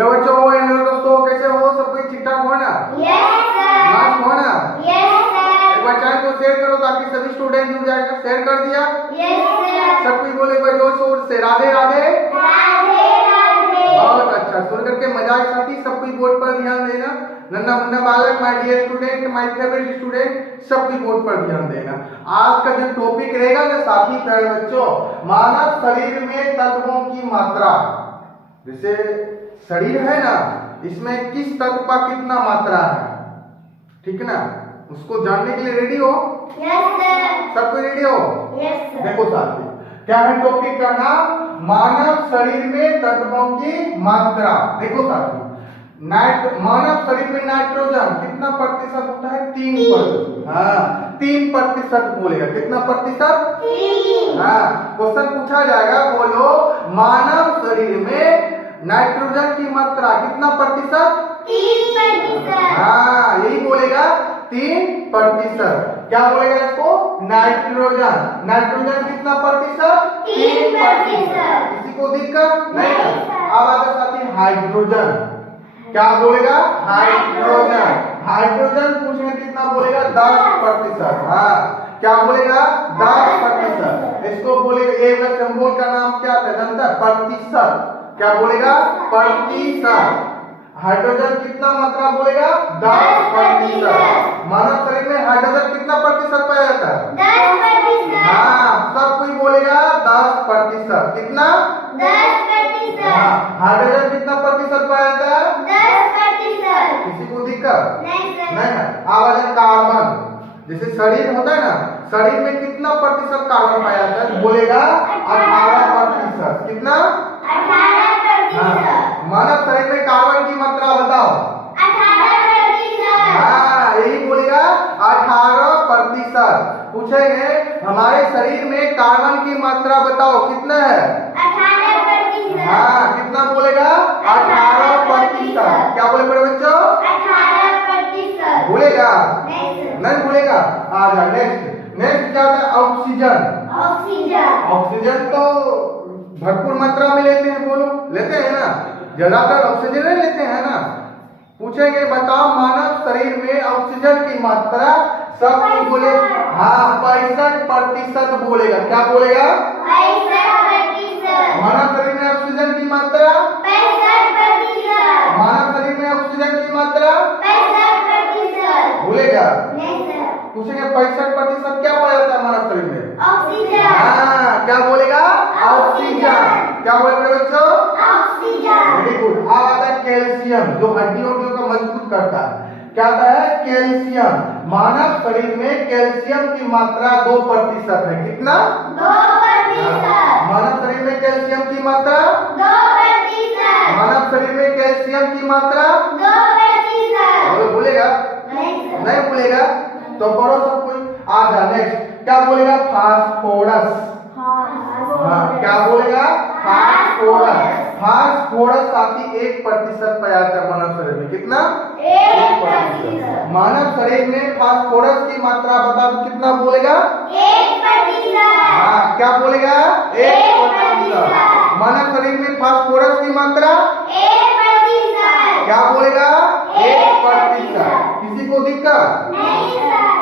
Hello बच्चों, hello दोस्तों, कैसे हो? सब कोई ठीक ठाक हो ना? Yes sir. मस्त हो ना? Yes sir. एक बार चैनल को शेयर करो ताकि सभी स्टूडेंट जुड़ जाएगा। शेयर कर दिया? Yes sir. सब कोई बोले भाई जोर शोर से राधे राधे। राधे राधे। बहुत अच्छा, सुन करके मजा आए साथी। सब कोई बोर्ड पर ध्यान देना। नन्हा मुन्ना बालक, my dear student, my favourite student, सब कोई बोर्ड पर ध्यान देना। आज का जो टॉपिक रहेगा ना साथी प्यारे बच्चों, मानव शरीर में तत्वों की मात्रा। जैसे शरीर है ना, इसमें किस तत्व का कितना मात्रा है, ठीक ना? उसको जानने के लिए रेडी हो? Yes sir. सब कोई रेडी हो? Yes sir. देखो साथी, क्या है टॉपिक का नाम? मानव शरीर में तत्वों की मात्रा। देखो साथी, मानव शरीर में नाइट्रोजन कितना प्रतिशत होता है? 3%। हाँ, 3% बोलेगा। कितना प्रतिशत? 3। हाँ, क्वेश्चन पूछा जाएगा, बोलो मानव शरीर में नाइट्रोजन की मात्रा कितना प्रतिशत? 3%। हाँ, यही बोलेगा 3%। क्या बोलेगा इसको? नाइट्रोजन। नाइट्रोजन कितना प्रतिशत? 3%। किसी को दिक्कत नहीं? नहीं सर। अब आता साथी हाइड्रोजन। क्या बोलेगा? हाइड्रोजन। हाइड्रोजन पूछेंगे कितना बोलेगा? 10%। हाँ, क्या बोलेगा? 10%। इसको बोलेगा, ए प्लस सिंबल का नाम क्या था जानता है? प्रतिशत। क्या बोलेगा? प्रतिशत। हाइड्रोजन कितना मात्रा बोलेगा? 10%। मानव शरीर में हाइड्रोजन कितना प्रतिशत पाया जाता है? 10%। हाँ, सब कोई बोलेगा 10%। कितना? 10%। हाँ, हाइड्रोजन कितना प्रतिशत पाया जाता है? 10%। किसी को दिक्कत नहीं सर। नहीं ना? आवाज कार्बन। जैसे शरीर होता है ना, शरीर में कितना प्रतिशत कार्बन पाया जाता है? बोलेगा 18%। कितना? 18%। मानव शरीर में कार्बन की मात्रा बताओ। 18%। हाँ, यही बोलेगा 18%। पूछेंगे हमारे शरीर में कार्बन की मात्रा बताओ, कितना है? 18%। हाँ, कितना बोलेगा? 18%। क्या बोले बड़े बच्चों? 18%। बोलेगा? नहीं सर। नहीं बोलेगा। आ जा नेक्स्ट। नेक्स्ट क्या होता है? ऑक्सीजन। ऑक्सीजन। ऑक्सीजन तो भरपूर मात्रा में लेते हैं, बोलो लेते हैं ना? ज्यादातर ऑक्सीजन ही लेते हैं ना? पूछेंगे बताओ मानव शरीर में ऑक्सीजन की मात्रा। सब कोई बोले हाँ 65% बोलेगा। क्या बोलेगा? 65%। मानव शरीर में ऑक्सीजन की मात्रा। 65%। मानव शरीर में ऑक्सीजन की मात्रा 65%। बोलेगा? नहीं सर। पूछेंगे 65% क्या पाया जाता है मानव शरीर में? ऑक्सीजन। हाँ, क्या बोलेगा? ऑक्सीजन। क्या बोले मेरे बच्चों? ऑक्सीजन। Very good. अब आता है कैल्शियम, जो हड्डियों को मजबूत करता है। क्या आता है? कैल्शियम। मानव शरीर में कैल्शियम की मात्रा 2% है। कितना? 2%। मानव शरीर में कैल्शियम की मात्रा। 2%। मानव शरीर में कैल्शियम की मात्रा 2%। बोलेगा? नहीं सर। नहीं बोलेगा तो पढ़ो सब कोई। आ जा नेक्स्ट। क्या बोलेगा? फास्फोरस। हाँ, क्या बोलेगा? फास्फोरस। फास्फोरस साथी 1% पाया जाता है मानव शरीर में। कितना? 1%। मानव शरीर में फास्फोरस की मात्रा बताओ, कितना बोलेगा? 1%। हाँ, क्या बोलेगा? 1%। मानव शरीर में फास्फोरस की मात्रा 1%। क्या बोलेगा? 1%। किसी को दिक्कत नहीं सर।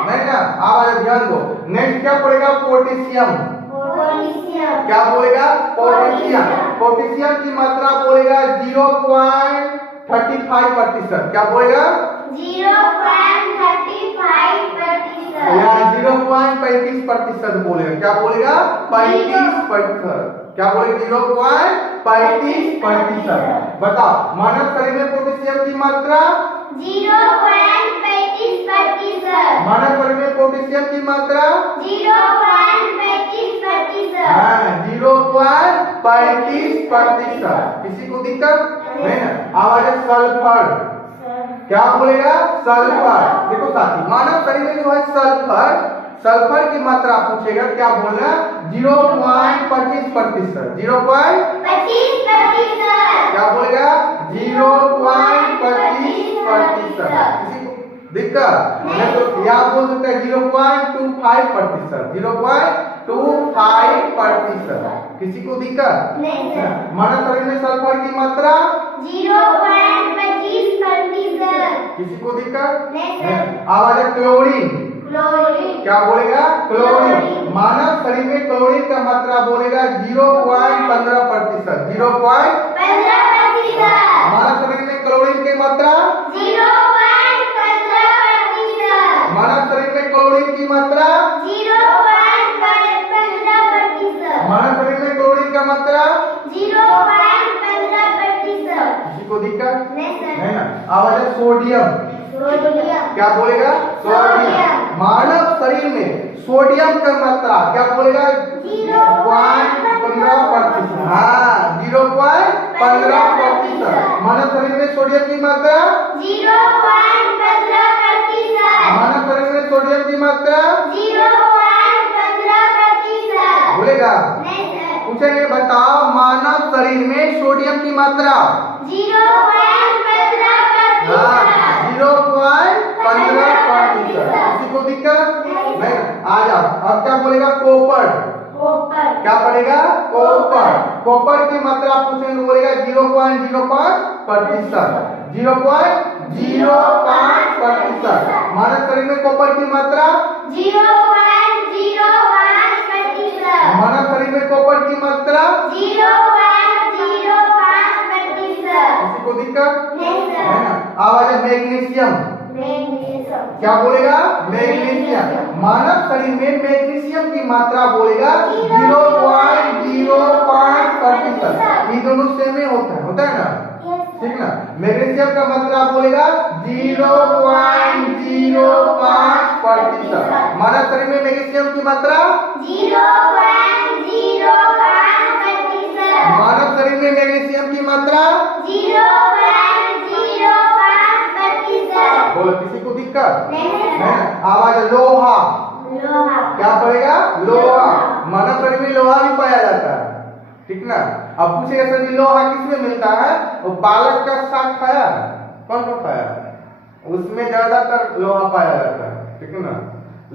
नहीं ना? आवाज ध्यान दो। नेक्स्ट क्या पड़ेगा? पोटेशियम। पोटेशियम। क्या बोलेगा? पोटेशियम। पोटेशियम की मात्रा बोलेगा 0.35%। क्या बोलेगा? 0.35%। या 0.35% बोलेगा। क्या बोलेगा? 35%। क्या बोलेगा? 0.35%। बताओ मानव शरीर में पोटेशियम की मात्रा। 0.35%। मानव शरीर में पोटेशियम की मात्रा 0.35%। हाँ 0.35%। किसी को दिक्कत नहीं ना? आवाज है सल्फर। क्या बोलेगा? सल्फर। देखो साथी, मानव शरीर में जो है सल्फर, सल्फर की मात्रा पूछेगा। क्या बोलना? 0.25%। 0.25%। क्या बोलेगा? 0.25%। किसी को दिक्कत नहीं तो यहाँ बोल सकते हैं 0.25%, 0.25%। किसी को दिक्कत नहीं सर। मानव शरीर में सल्फर की मात्रा 0.25%। किसी को दिक्कत नहीं सर। आवाज है क्लोरीन। क्लोरीन। क्या बोलेगा क्लोरीन। मानव शरीर में क्लोरीन का मात्रा बोलेगा 0.15%, 0.15। मानव शरीर में क्लोरीन की मात्रा 0.15%। मानव शरीर में क्लोरीन की मात्रा 0.15%। मानव शरीर में क्लोरीन का मात्रा 0.15%। किसी को दिक्कत नहीं सर। है ना। आवाज है सोडियम। सोडियम। क्या बोलेगा सोडियम। मानव शरीर में सोडियम का मात्रा क्या बोलेगा 0.15%। हाँ 0.15%। मानव शरीर में सोडियम की मात्रा 0.15%। मानव शरीर में सोडियम की मात्रा 0.15%। बोलेगा। नहीं सर। पूछेंगे बताओ मानव शरीर में सोडियम की मात्रा 0.15%। हाँ 0.15%। किसी को दिक्कत नहीं। आ जाओ अब क्या बोलेगा कॉपर। कॉपर। क्या पड़ेगा कॉपर। कॉपर की मात्रा पूछेंगे बोलेगा 0.05%, 0.05%। मानव शरीर में कॉपर की मात्रा 0.05%। मानव शरीर में कॉपर की मात्रा 0.05%। किसी को दिक्कत नहीं सर। है ना। आवाज है मैग्नीशियम। मैग्नीशियम। क्या बोलेगा मैग्नीशियम। मानव शरीर में मैग्नीशियम की मात्रा बोलेगा 0.05%। ये दोनों सेम ही होता है ना ठीक ना। मैग्नीशियम का मात्रा बोलेगा 0.05%। मानव शरीर में मैग्नीशियम की मात्रा 0.05%। मानव शरीर में मैग्नीशियम की मात्रा 0.05%। बोलो किसी को दिक्कत नहीं है सर। ना। आवाज है लोहा। लोहा। क्या पड़ेगा लोहा। मानव शरीर में लोहा भी पाया जाता है ठीक ना। अब पूछेगा सर जी लोहा किसमें मिलता है। वो पालक का साग खाया कौन कौन खाया उसमें ज्यादातर लोहा पाया जाता है ठीक है ना।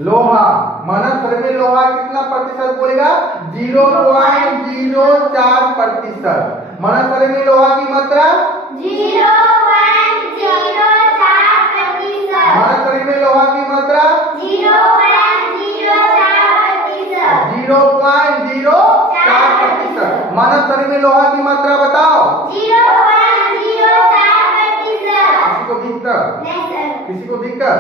लोहा मानव शरीर में लोहा कितना प्रतिशत बोलेगा 0.04%। मानव शरीर में लोहा की मात्रा 0.04%। मानव शरीर में लोहा की मात्रा 0.04%। 0.04%। मानव शरीर में लोहा की मात्रा बताओ 0.04%। किसी को दिक्कत नहीं सर। किसी को दिक्कत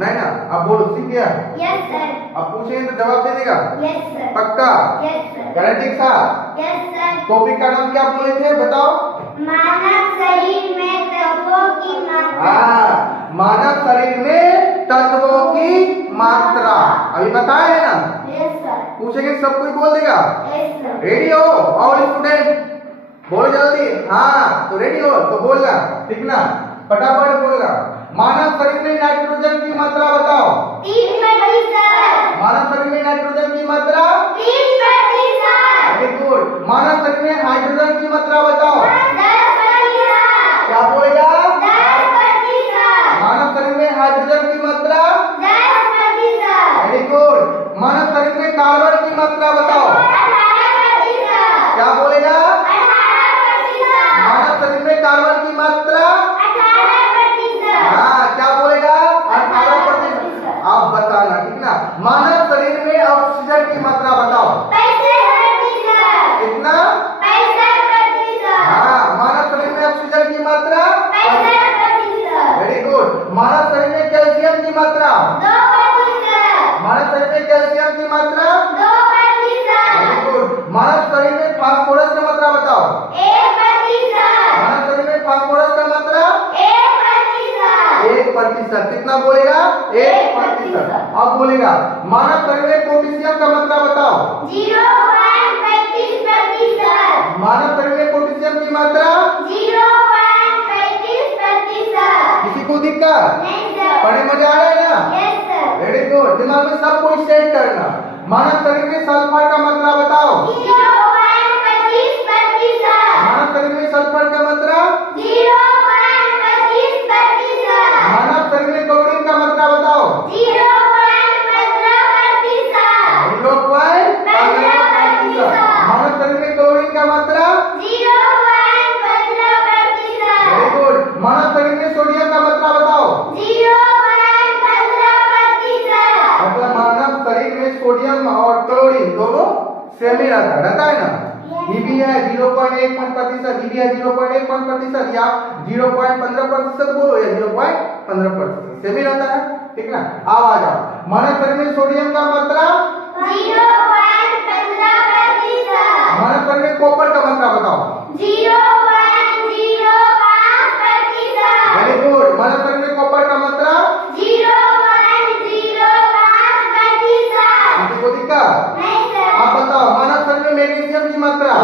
नहीं ना। अब बोलो सीख गया। Yes sir. अब पूछेंगे तो जवाब दे देगा यस सर। पक्का यस सर। गारंटी के साथ। Yes sir. टॉपिक का नाम क्या बोले थे बताओ। मानव शरीर में तत्वों की मात्रा। हाँ मानव शरीर में तत्वों की मात्रा अभी बताया है ना। Yes sir. पूछेंगे सब कोई बोल देगा। Yes sir. रेडी हो और स्टूडेंट बोलो जल्दी। हाँ तो रेडी हो तो बोलना ठीक ना फटाफट बोलना। मानव शरीर में नाइट्रोजन की मात्रा बताओ 3%। मानव शरीर में नाइट्रोजन की मात्रा 3%। Very good. मानव शरीर में हाइड्रोजन की मात्रा बताओ 10%। क्या बोलेगा 10%। मानव शरीर में हाइड्रोजन की मात्रा 10%। Very good. मानव शरीर में कार्बन की मात्रा बताओ 18%। क्या बोलेगा 18%। मानव शरीर में कार्बन की मात्रा 18%। हाँ क्या बोलेगा 18%। आप बताना ठीक ना। मानव शरीर में ऑक्सीजन की मात्रा बताओ 65%। कितना 65%। हाँ मानव शरीर में ऑक्सीजन की मात्रा 65%। Very good. मानव शरीर में कैल्शियम की मात्रा 2%। मानव शरीर में कैल्शियम की मात्रा 2%। Very good. मानव शरीर में फास्फोरस की मात्रा बताओ 1%। मानव शरीर में फास्फोरस का मात्रा 1%। 1%। कितना बोलेगा 1%। अब बोलेगा मानव शरीर में पोटेशियम का मात्रा बताओ 0.35%। मानव शरीर में पोटेशियम की मात्रा 0.35%। किसी को दिक्कत नहीं सर। पढ़ने मजा आ रहा है ना। Yes sir. Very good. दिमाग में सब कुछ सेट करना। मानव शरीर में सल्फर का मात्रा बताओ 0.25%। मानव शरीर में सल्फर का मात्रा 0.25%। मानव शरीर में क्लोरीन सोडियम और क्लोरीन दोनों सेम ही रहता है ना। ये भी है 0.1% ये भी है 0.1% या 0.15% बोलो या 0.15% सेम ही रहता है, ठीक ना। अब आ जाओ मानव शरीर में सोडियम का मात्रा 0.15%। मानव शरीर में कॉपर का मात्रा बताओ 0.05%। Very good. मानव शरीर में कॉपर का मात्रा 0.05%। किसी को दिक्कत? नहीं सर। आप बताओ मानव शरीर में मैग्नीशियम की मात्रा 0.05%।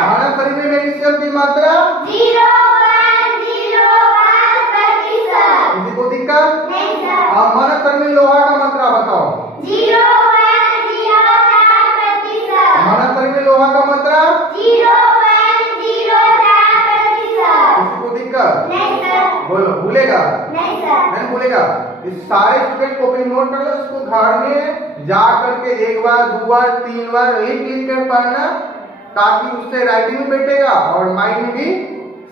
मानव शरीर में मैग्नीशियम की मात्रा 0.05%। किसी को दिक्कत? नहीं सर। आप मानव शरीर में लोहा का मात्रा बताओ 0.04%। मानव शरीर में लोहा का मात्रा 0.04%। किसी को दिक्कत? नहीं सर। बोलो भूलेगा नहीं सर। नहीं भूलेगा। इस सारे स्टूडेंट कॉपी नोट कर लो, इसको घर में जा करके एक बार दो बार तीन बार लिख कर पढ़ना, ताकि उससे राइटिंग में बैठेगा और माइंड में भी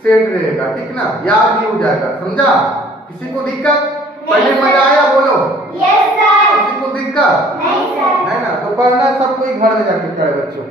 सेट रहेगा, ठीक ना, याद भी हो जाएगा, समझा। किसी को दिक्कत? पढ़ने में मजा आया बोलो। Yes sir. किसी को दिक्कत? नहीं सर। है ना, तो पढ़ना सब कोई घर में जाके करे बच्चों।